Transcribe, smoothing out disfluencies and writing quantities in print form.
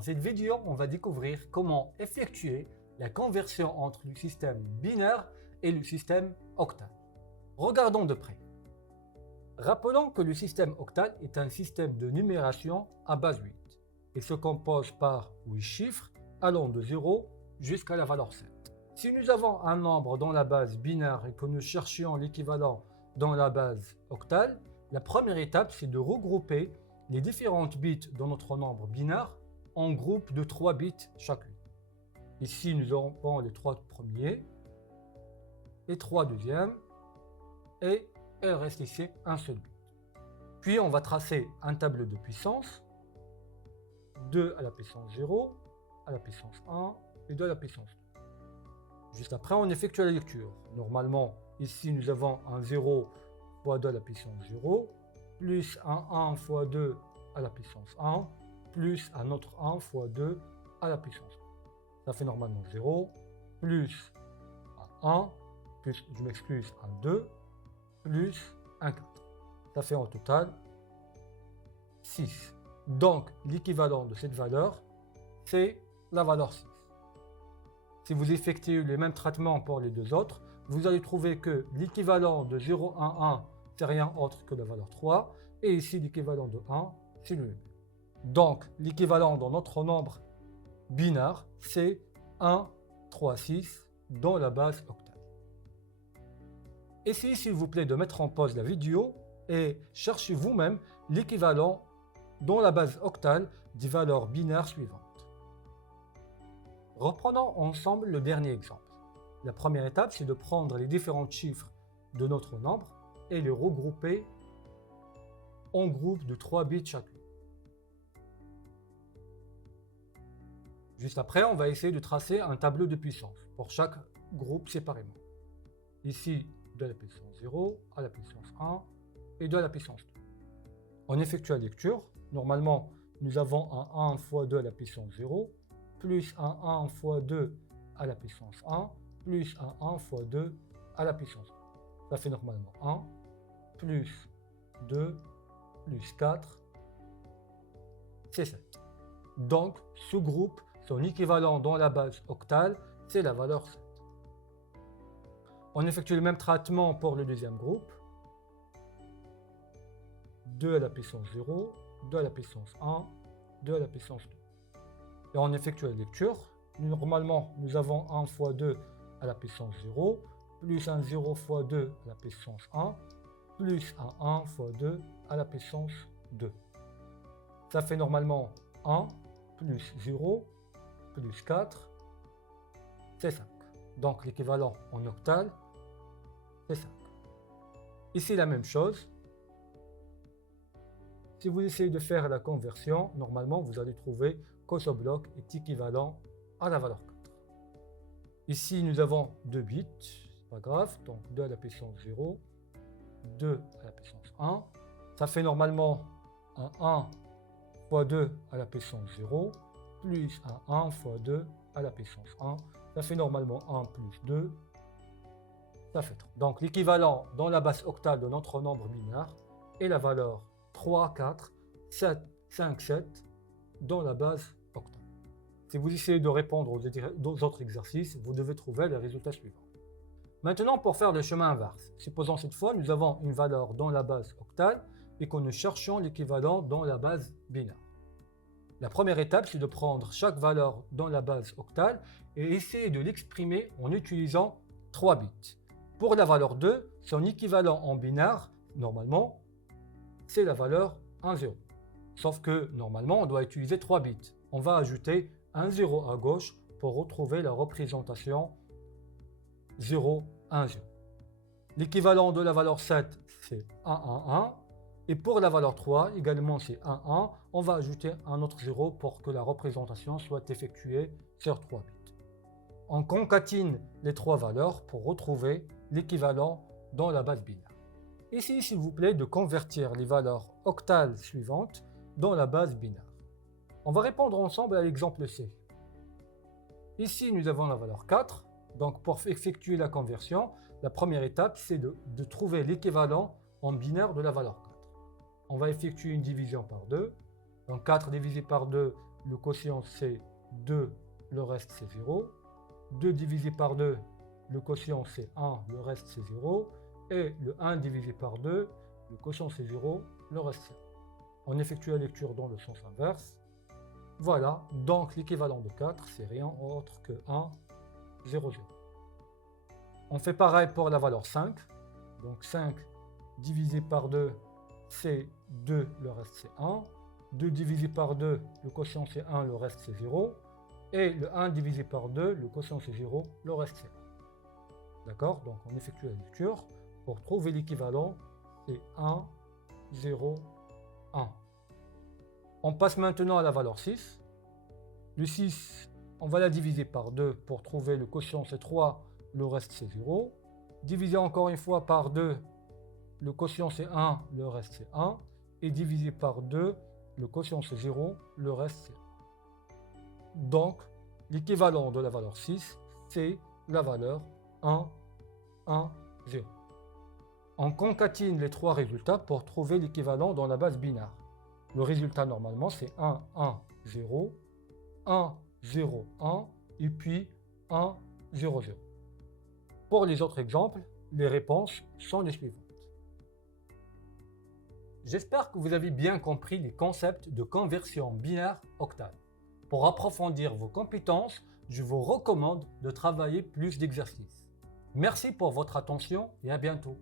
Dans cette vidéo, on va découvrir comment effectuer la conversion entre le système binaire et le système octal. Regardons de près. Rappelons que le système octal est un système de numération à base 8. Il se compose par 8 chiffres allant de 0 jusqu'à la valeur 7. Si nous avons un nombre dans la base binaire et que nous cherchions l'équivalent dans la base octale, la première étape, c'est de regrouper les différentes bits de notre nombre binaire en groupes de 3 bits chacune. Ici, nous aurons les 3 premiers, les 3 deuxièmes, et il reste ici un seul bit. Puis, on va tracer un tableau de puissance, 2 à la puissance 0, à la puissance 1 et 2 à la puissance 2. Juste après, on effectue la lecture. Normalement, ici, nous avons un 0 fois 2 à la puissance 0, plus un 1 fois 2 à la puissance 1, plus un autre 1 fois 2 à la puissance 2. Ça fait normalement 0, plus un 1, plus, je m'excuse, un 2, plus un 4. Ça fait en total 6. Donc, l'équivalent de cette valeur, c'est la valeur 6. Si vous effectuez le même traitement pour les deux autres, vous allez trouver que l'équivalent de 0, 1, 1, c'est rien autre que la valeur 3. Et ici, l'équivalent de 1, c'est le même. Donc, l'équivalent dans notre nombre binaire, c'est 1, 3, 6 dans la base octale. Essayez, s'il vous plaît, de mettre en pause la vidéo et cherchez vous-même l'équivalent dans la base octale des valeurs binaires suivantes. Reprenons ensemble le dernier exemple. La première étape, c'est de prendre les différents chiffres de notre nombre et les regrouper en groupes de 3 bits chacun. Juste après, on va essayer de tracer un tableau de puissance pour chaque groupe séparément. Ici, de la puissance 0 à la puissance 1 et de la puissance 2. On effectue la lecture. Normalement, nous avons un 1 fois 2 à la puissance 0, plus un 1 fois 2 à la puissance 1, plus un 1 fois 2 à la puissance 2. Ça fait normalement 1, plus 2, plus 4, c'est 7. Donc, ce groupe, son équivalent dans la base octale, c'est la valeur 7. On effectue le même traitement pour le deuxième groupe. 2 à la puissance 0, 2 à la puissance 1, 2 à la puissance 2. Et on effectue la lecture. Normalement, nous avons 1 fois 2 à la puissance 0, plus un 0 fois 2 à la puissance 1, plus un 1 fois 2 à la puissance 2. Ça fait normalement 1 plus 0 plus 4, c'est 5. Donc l'équivalent en octal, c'est 5. Ici la même chose. Si vous essayez de faire la conversion, normalement vous allez trouver que ce bloc est équivalent à la valeur 4. Ici nous avons 2 bits, c'est pas grave, donc 2 à la puissance 0, 2 à la puissance 1. Ça fait normalement un 1 fois 2 à la puissance 0, plus un 1 fois 2 à la puissance 1. Ça fait normalement 1 plus 2, ça fait 3. Donc l'équivalent dans la base octale de notre nombre binaire est la valeur 3, 4, 7, 5, 7 dans la base octale. Si vous essayez de répondre aux autres exercices, vous devez trouver les résultats suivants. Maintenant, pour faire le chemin inverse, supposons cette fois nous avons une valeur dans la base octale et que nous cherchons l'équivalent dans la base binaire. La première étape, c'est de prendre chaque valeur dans la base octale et essayer de l'exprimer en utilisant 3 bits. Pour la valeur 2, son équivalent en binaire, normalement, c'est la valeur 1, 0. Sauf que, normalement, on doit utiliser 3 bits. On va ajouter un 0 à gauche pour retrouver la représentation 0, 1, 0. L'équivalent de la valeur 7, c'est 1, 1, 1. Et pour la valeur 3, également c'est 1, 1. On va ajouter un autre 0 pour que la représentation soit effectuée sur 3 bits. On concatine les 3 valeurs pour retrouver l'équivalent dans la base binaire. Essayez s'il vous plaît de convertir les valeurs octales suivantes dans la base binaire. On va répondre ensemble à l'exemple C. Ici nous avons la valeur 4. Donc pour effectuer la conversion, la première étape c'est de trouver l'équivalent en binaire de la valeur 4. On va effectuer une division par 2. Donc 4 divisé par 2, le quotient c'est 2, le reste c'est 0. 2 divisé par 2, le quotient c'est 1, le reste c'est 0. Et le 1 divisé par 2, le quotient c'est 0, le reste c'est 1. On effectue la lecture dans le sens inverse. Voilà, donc l'équivalent de 4, c'est rien autre que 1, 0, 0. On fait pareil pour la valeur 5. Donc 5 divisé par 2, c'est 2, le reste c'est 1. 2 divisé par 2, le quotient c'est 1, le reste c'est 0. Et le 1 divisé par 2, le quotient c'est 0, le reste c'est 1. D'accord? Donc on effectue la lecture. Pour trouver l'équivalent, c'est 1, 0, 1. On passe maintenant à la valeur 6. Le 6, on va la diviser par 2 pour trouver le quotient c'est 3, le reste c'est 0. Diviser encore une fois par 2, le quotient c'est 1, le reste c'est 1. Et diviser par 2, le quotient c'est 0, le reste c'est 1. Donc, l'équivalent de la valeur 6, c'est la valeur 1, 1, 0. On concatine les trois résultats pour trouver l'équivalent dans la base binaire. Le résultat normalement c'est 1, 1, 0, 1, 0, 1 et puis 1, 0, 0. Pour les autres exemples, les réponses sont les suivantes. J'espère que vous avez bien compris les concepts de conversion binaire octave. Pour approfondir vos compétences, je vous recommande de travailler plus d'exercices. Merci pour votre attention et à bientôt.